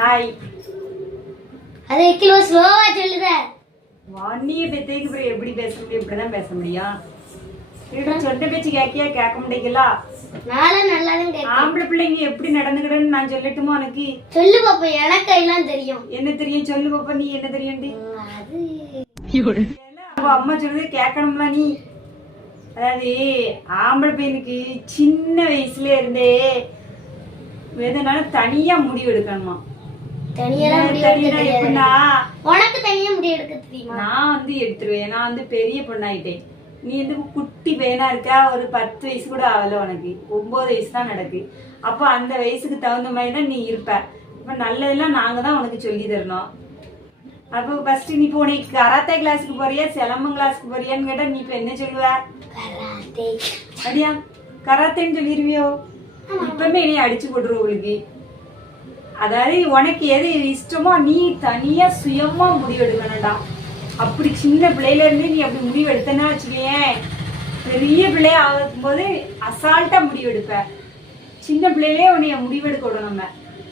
Hi. அது kilo ஸ்லோவா சொல்லுற. வாணிய பெத்தேக்கு அப்புறம் எப்படி பேச முடியும்? இப்படிதான் பேச முடியும். சொன்ன பேச்சு கேட்கியா? கேட்க முடியல. நானும் நல்லாதான் கேட்க. ஆம்பளை பிள்ளைங்க எப்படி நடந்துக்கிடன்னு நான் சொல்லட்டுமா உனக்கு? சொல்லு பாப்பா, எனக்கு எல்லாம் தெரியும். என்ன தெரியும்? சொல்லு பாப்பா, நீ என்ன தெரியும்டி? அது அம்மா சொல்றது கேட்கணும்ல நீ. அதாவது ஆம்பளை பையனுக்கு சின்ன வயசுல இருந்தே எதனாலும் தனியா முடிவு எடுக்கணுமா? உனக்கு தனியா முடிவு எடுக்க தெரியுமா? நான் வந்து எடுத்துருவேன். நான் வந்து பெரிய பொண்ணாயிட்டேன். நீ வந்து குட்டி பையனா இருக்கா. ஒரு 10 வயசு கூட ஆகல. உனக்கு 9 வயசு தான் நடக்கு. அப்ப அந்த வயசுக்கு தகுந்த மாதிரி தான் நீ இருப்ப. இப்ப நல்லதெல்லாம் நாங்க தான் உனக்கு சொல்லி தரணும். அப்போ ஃபர்ஸ்ட் நீ இப்போ உனக்கு கராத்தே கிளாஸுக்கு போறியா சிலம்பம் கிளாஸுக்கு போறியான்னு கேட்டா நீ இப்ப என்ன சொல்லுவ? அப்படியா? கராத்தேன்னு சொல்லிருவியோ? இப்பவுமே நீ அடிச்சு போட்டுருவ உங்களுக்கு. அதாவது உனக்கு எது இஷ்டமோ நீ தனியா சுயமா முடிவு எடுக்கணும்டா. அப்படி சின்ன பிள்ளையில இருந்து நீ அப்படி முடிவு எடுத்தனா வச்சுக்கேன், பெரிய பிள்ளைய ஆகும் போது அசால்ட்டா முடிவு எடுப்ப. சின்ன பிள்ளையிலே உன்னைய முடிவு எடுக்க விடணும் நம்ம.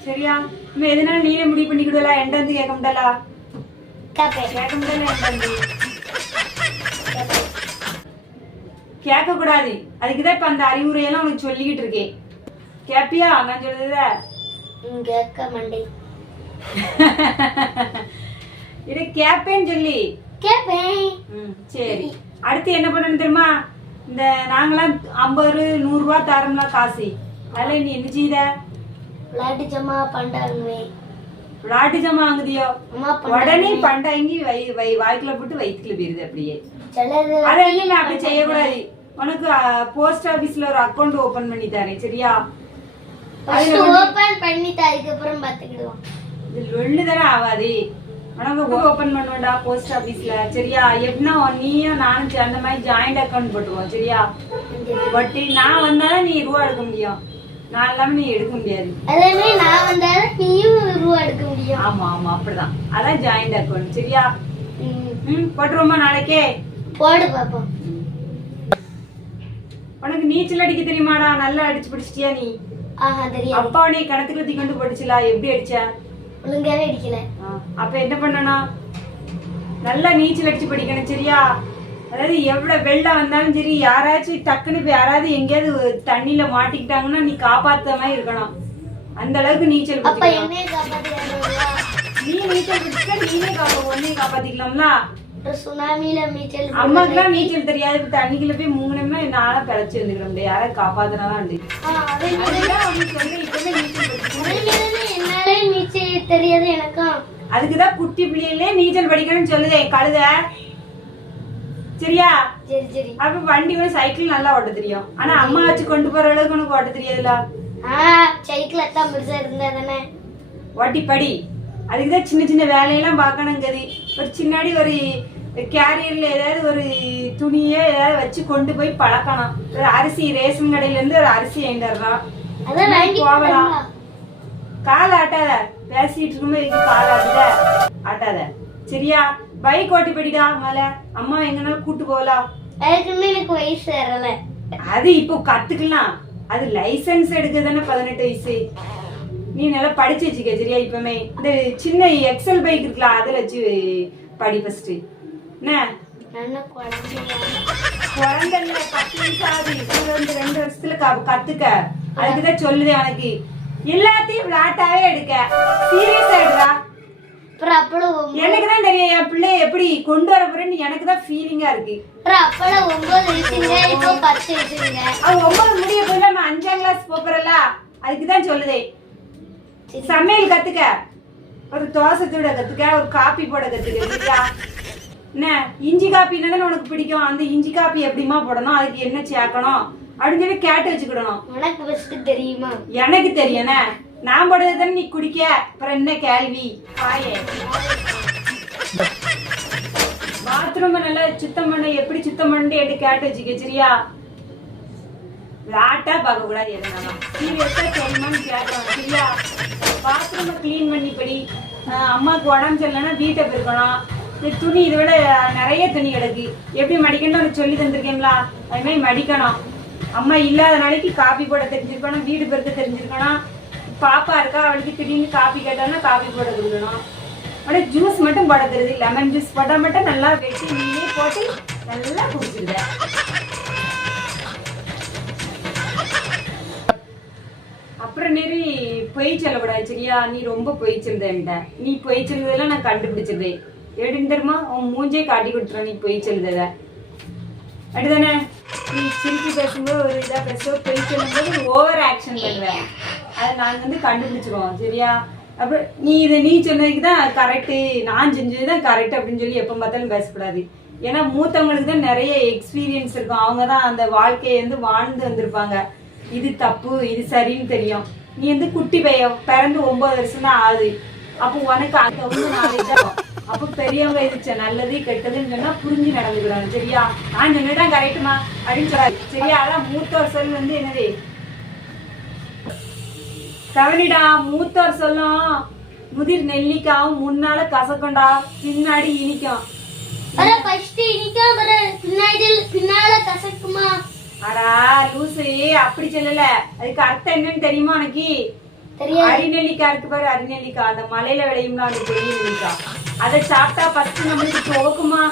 சரியா? நம்ம எதுனாலும் நீனே முடிவு பண்ணிக்கிடலாம். என்கிட்ட வந்து கேட்க முடியலா? கேட்க முடியல. கேட்க கூடாது. அதுக்குதான் இப்ப அந்த அறிவுரையெல்லாம் உனக்கு சொல்லிக்கிட்டு இருக்கேன். கேப்பியா நான் சொல்றத? கேட்க மாட்டே. இத கேப்பேன்னு சொல்லி கேப்பேன். சரி, அடுத்து என்ன பண்ணணும் தெரியுமா? இந்த நாங்களாம் 50 100 ரூபாய் தரம்ல காசு. அதுல நீ என்ன செய்த? விளையாட்டு ஜமா பண்டாங்குவே. விளையாட்டு ஜமா வாங்குதியோ? உடனே பண்டாங்கி வாய்க்குள்ள போட்டு வயிற்றுல போயிருது. அப்படியே அதை என்ன அப்படி செய்யக்கூடாது. உனக்கு போஸ்ட் ஆபீஸ்ல ஒரு அக்கௌண்ட் ஓபன் பண்ணி தரேன். சரியா? ஓபன் பண்ணி அதுக்கு அப்புறம் பாத்துக்கிடுவோம். இது ஒண்ணுதானே ஆகாது. உனக்கு ஓபன் பண்ணுவேன்டா போஸ்ட் ஆபீஸ்ல. சரியா? எப்படின்னா நீயும் நானும் சேர்ந்த மாதிரி ஜாயிண்ட் அக்கௌண்ட் போட்டுருவோம். சரியா? பட் நான் வந்தாலும் நீ ரூபா எடுக்க முடியும். நான் இல்லாம நீ எடுக்க முடியாது. அதே மாதிரி நான் வந்தாலும் நீயும் ரூபா எடுக்க முடியும். ஆமா ஆமா அப்படிதான். அதான் ஜாயிண்ட் அக்கௌண்ட். சரியா? போட்டுருவோமா நாளைக்கே? போடு பாப்போம். உனக்கு நீச்சல் அடிக்க தெரியுமாடா? நல்லா அடிச்சு பிடிச்சிட்டியா நீ? தெரியும். அப்பா நீ கிணத்துல தூக்கி கொண்டு படிச்சலா? எப்படி அடிச்சா? ஒழுங்காவே அடிக்கல. அப்ப என்ன பண்ணணும்? நல்லா நீச்சல் அடிச்சு படிக்கணும். சரியா? அதாவது எவ்வளவு வெள்ளம் வந்தாலும் சரி, யாராச்சும் டக்குன்னு இப்ப யாராவது எங்கேயாவது தண்ணியில மாட்டிக்கிட்டாங்கன்னா நீ காப்பாத்த மாதிரி இருக்கணும். அந்த அளவுக்கு நீச்சல். நீ நீச்சல் படிச்சுட்டா நீனே ஒன்னே காப்பாத்திக்கலாம்ல. சுனாமில நீச்சல். அம்மாக்குலாம் நீச்சல் தெரியாது. இப்ப தண்ணிக்குள்ள போய் மூங்கணும்னா நாளா பிழைச்சு வந்துக்கிறோம். யாராவது காப்பாத்தினாதான் உண்டு. என்னாலே நீச்சல் தெரியாது எனக்கும். அதுக்குதான் குட்டி பிள்ளைகளே நீச்சல் படிக்கணும்னு சொல்லுதே கழுத. சரியா? சரி சரி. அப்ப வண்டி கூட சைக்கிள் நல்லா ஓட்ட தெரியும். ஆனா அம்மா வச்சு கொண்டு போற அளவுக்கு உனக்கு ஓட்ட தெரியாதுல. சைக்கிள் எல்லாம் பெருசா இருந்தா தானே ஓட்டி படி. அதுக்குதான் சின்ன சின்ன வேலையெல்லாம் பார்க்கணுங்கிறது. ஒரு சின்னாடி ஒரு கேரியர்ல ஏதாவது ஒரு துணியே ஏதாவது வச்சு கொண்டு போய் பழக்கணும். ஒரு அரிசி ரேஷன் கடையில இருந்து ஒரு அரிசி வாங்கிடலாம். போகலாம். கால் ஆட்டாத. பேசிட்டு இருக்கும்போது கால் ஆட்டாத. சரியா? பைக் ஓட்டி படிடா. மேல அம்மா எங்கனாலும் கூட்டு போகலாம். எனக்கு வயசு வரல. அது இப்போ கத்துக்கலாம். அது லைசன்ஸ் எடுக்கதானே 18 வயசு. நீ நல்லா படிச்சு வச்சுக்க. சரியா? இப்பமே இந்த சின்ன எக்ஸல் பைக் இருக்குல்ல, அதுல வச்சு படி ஃபர்ஸ்ட். என்ன குழந்தை 10 வயசு ஆகுது. 2 வருஷத்துல கத்துக்க. அதுக்குதான் சொல்லுது எனக்கு எல்லாத்தையும் விளையாட்டாவே எடுக்க. சீரியஸா எடுறா. எனக்குதான் தெரியும் என் பிள்ளை எப்படி கொண்டு வர போறேன்னு. எனக்குதான் ஃபீலிங்கா இருக்கு. 9 முடிய போய் நம்ம 5ஆம் கிளாஸ் போறல. அதுக்குதான் சொல்லுதே சமையல் கத்துக்க. ஒரு தோசை தூட கத்துக்க. ஒரு காப்பி போட கத்துக்க. என்ன இஞ்சி காப்பின்னா தானே உனக்கு பிடிக்கும். அந்த இஞ்சி காப்பி எப்படிமா போடணும், அதுக்கு என்ன சேர்க்கணும் அப்படின்னு சொல்லி கேட்டு வச்சுக்கிடணும். உனக்கு தெரியுமா? எனக்கு தெரியும். நான் போடுறது தானே நீ குடிக்க. அப்புறம் என்ன கேள்வி? பாத்ரூம் நல்லா சுத்தம் பண்ண. எப்படி சுத்தம் பண்ணு எடுத்து கேட்டு வச்சுக்க. சரியா? லாட்டா பார்க்க கூடாது. எதுனாலும் சீரியஸா தெரியுமான்னு கேட்கணும். சரியா? பாத்ரூமை கிளீன் பண்ணி படி. அம்மாவுக்கு உடம்பு சரியில்லைன்னா வீட்டை போயிருக்கணும். துணி இதை விட நிறைய துணி கிடக்கு. எப்படி மடிக்கணும்னு உனக்கு சொல்லி தந்திருக்கேங்களா? அது மாதிரி மடிக்கணும். அம்மா இல்லாத நாளைக்கு காபி போட தெரிஞ்சிருக்கணும். வீடு பெருக்க தெரிஞ்சிருக்கணும். பாப்பா இருக்கா, அவளுக்கு திடீர்னு காபி கேட்டாலும் காபி போட கொடுக்கணும். உடனே ஜூஸ் மட்டும் போட தெரியுது. லெமன் ஜூஸ் போட்டா மட்டும் நல்லா வெட்டி நீயே போட்டு நல்லா குடிச்சிருத. அப்புறம் நெறி பொய் சொல்லக்கூடாது சரியா? நீ ரொம்ப பொய் சொல்லுத. நீ பொய் சொல்லுதெல்லாம் நான் கண்டுபிடிச்சிருந்தேன். எப்படின்னு தெரியுமா? உன் மூஞ்சே காட்டி கொடுத்துருவேன் நீ பொய் சொல்லுத. அப்படிதானே? நீ சிரிச்சு பேசும்போது ஒரு இதா பேசுவோம், பொய் சொல்லும்போது ஓவர் ஆக்ஷன் பண்ணுவேன். அதை நாங்கள் வந்து கண்டுபிடிச்சிருவோம் சரியா? அப்புறம் நீ சொன்னதுக்கு தான் கரெக்டு, நான் செஞ்சது தான் கரெக்ட் அப்படின்னு சொல்லி எப்போ பார்த்தாலும் பேசக்கூடாது. ஏன்னா மூத்தவங்களுக்கு தான் நிறைய எக்ஸ்பீரியன்ஸ் இருக்கும். அவங்க தான் அந்த வாழ்க்கையை வந்து வாழ்ந்து வந்திருப்பாங்க. இது தப்பு இது சரின்னு தெரியும். நீ வந்து குட்டி பிறந்து 9 வருஷம் தான் ஆகுது. அப்போ உனக்கு அந்த ஒன்று நாளைக்கு தான். அப்போ பெரியவங்க இது நல்லது கெட்டதுன்னு சொன்னா புரிஞ்சு நடந்துக்கிறாங்க சரியா? நான் சொன்னதான் கரெக்டுமா அப்படின்னு சொல்லாது சரியா? அதான் மூத்தவர் சொல் வந்து என்னது கவனிடா. மூத்தவர் சொல்லும் முதிர் நெல்லிக்காவும் முன்னால கசக்கும்டா, பின்னாடி இனிக்கும். பின்னால கசக்குமா? அடா லூசு, அப்படி சொல்லல. அதுக்கு அர்த்தம் என்னன்னு தெரியுமா உனக்கு? அரிநெல்லிக்காய் இருக்கு பாரு, அரிநெல்லிக்காய் அந்த மலையில விளையும்னா அந்த பெரிய நெல்லிக்காய். அதை சாப்பிட்டா ஃபர்ஸ்ட் நம்மளுக்கு துவக்குமா?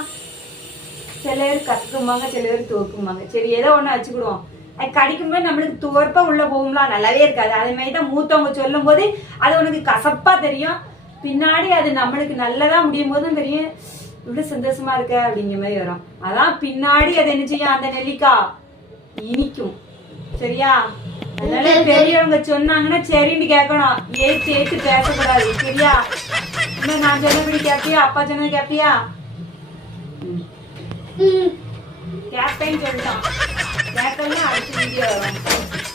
சில பேர் கசக்குமாங்க, சில பேர் துவக்குமாங்க. சரி ஏதோ ஒண்ணு வச்சுக்கிடுவோம். அது கடிக்கும்போது நம்மளுக்கு துவர்ப்பா உள்ள போகும்லாம், நல்லாவே இருக்காது. அதே மாதிரிதான் மூத்தவங்க சொல்லும் போது அது உனக்கு கசப்பா தெரியும், பின்னாடி அது நம்மளுக்கு நல்லதா முடியும் போதும் தெரியும் இவ்வளவு சந்தோஷமா இருக்க அப்படிங்கிற மாதிரி வரும். அதான் பின்னாடி அது என்ன செய்யும், அந்த நெல்லிக்காய் இனிக்கும் சரியா? அதனால பெரியவங்க சொன்னாங்கன்னா சரின்னு கேட்கணும், ஏத்து பேசக்கூடாது சரியா? இன்னும் நான் சொன்னபடி கேப்பியா? அப்பா சொன்னது கேப்பியா? கேப்பேன்னு சொல்லிட்டான். கேட்கலாம் அடுத்த வீடியோ வரும்.